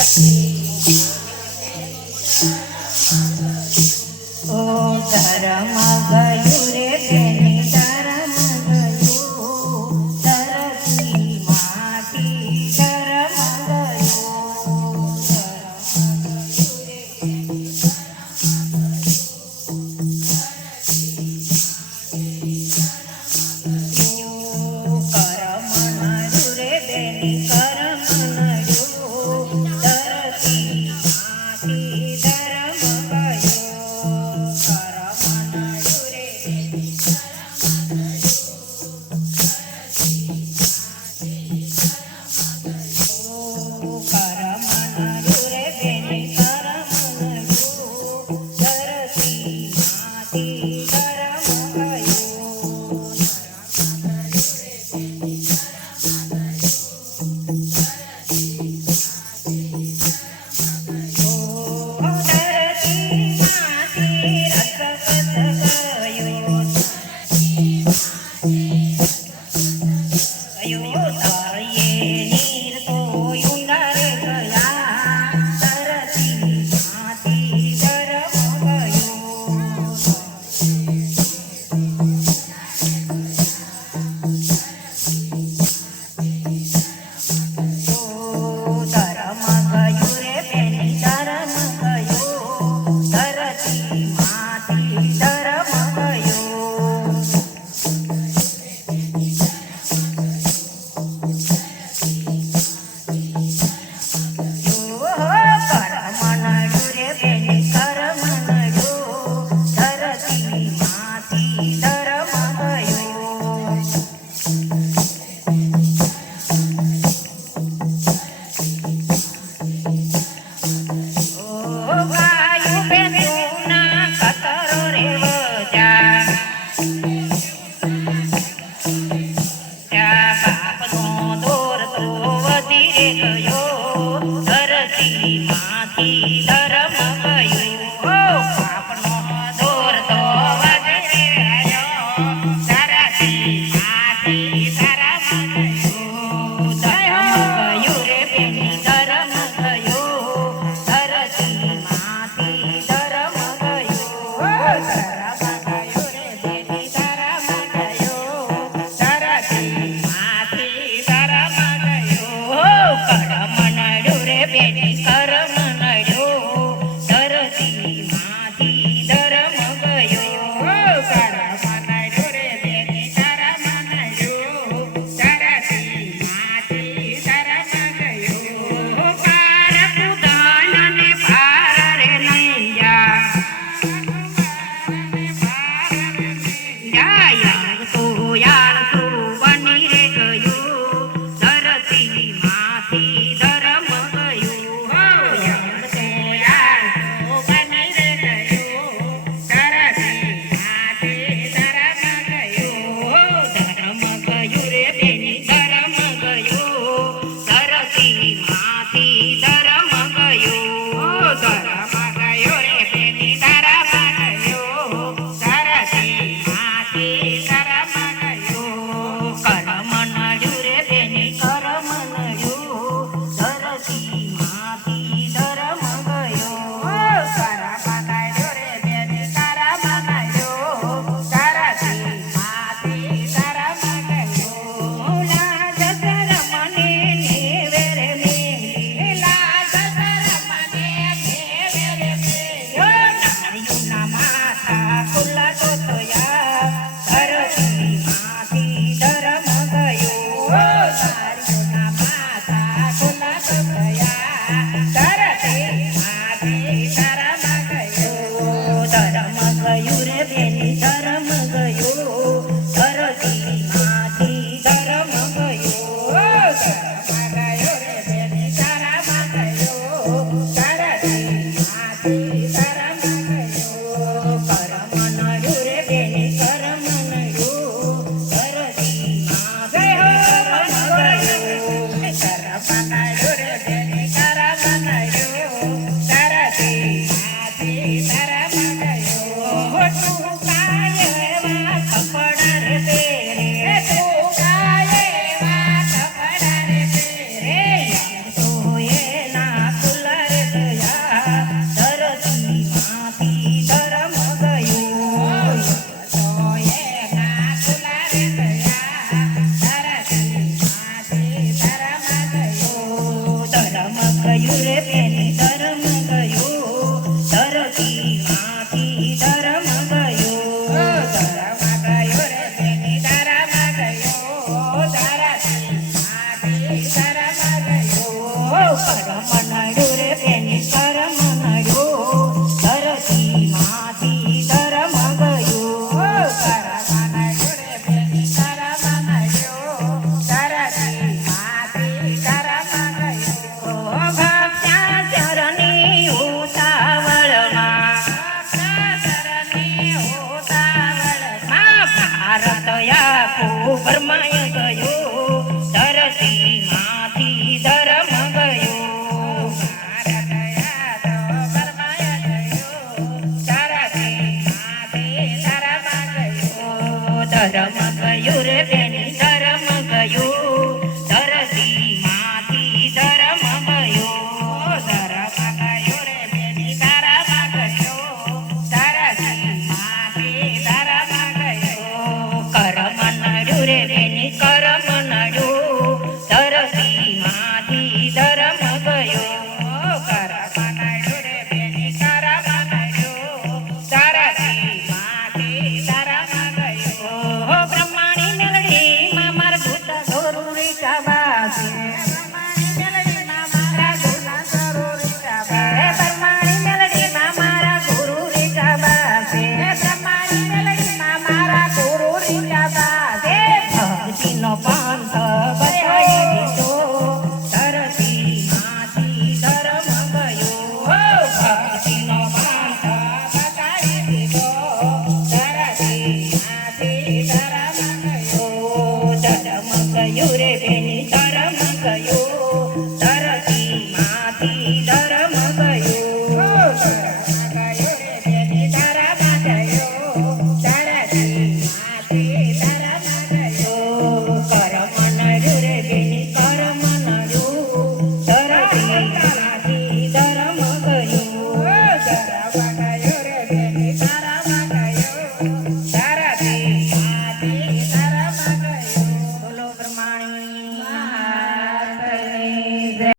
Para ગયું રે બેની ધર્મ ગયો ધરતી માંથી ધર્મ ગયો ધર્મ ગયો રે બેની ધર્મ ગયો ધરતી માંથી ધર્મ ગયો પરમ નડ્યું રે બેની ધર્મ નડ્યો ધરતી માંથી ધર્મ ગયો પરમ નડ્યું રે બેની ધર્મ નડ્યો ધરતી માંથી ધર્મ ગયો ભક્ત્યા ચરણી ઉતાવળમાં ભારત આખું ભરમાય ગયો ધરતી માંથી ધર્મ ગયો ભારત આખું ભરમાય ગયો ધરતી માંથી ધર્મ ગયો ધર્મ ગયું રે બેની ધર્મ ગયો ધરતી માંથી ધર્મ ગયો ધર્મ ગયું રે બેની ધર્મ ગયો ધરતી માંથી ધર્મ ગયો કર્મ નડ્યું રે બેની કર્મ નડ્યું ધરતી માંથી ધર્મ ગયો કર્મ નડ્યું રે બેની કર્મ નડ્યું ધરતી માંથી ધર્મ ગયો બ્રહ્માણી મેલડીમાં મારા દૂતા જરૂરી ચાબા છે બ્રહ્માણી મેલડીમાં મારા ગુરુ રીચાબા છે બ્રહ્માણી મેલડીમાં મારા ગુરુ રીચાબા છે ભક્તિનો પંથ બતાવી દીધો ધરતી માંથી ધર્મ ગયો ભક્તિનો પંથ બતાવી દીધો ધરતી માંથી ધર્મ ગયો ધર્મ ગયું રે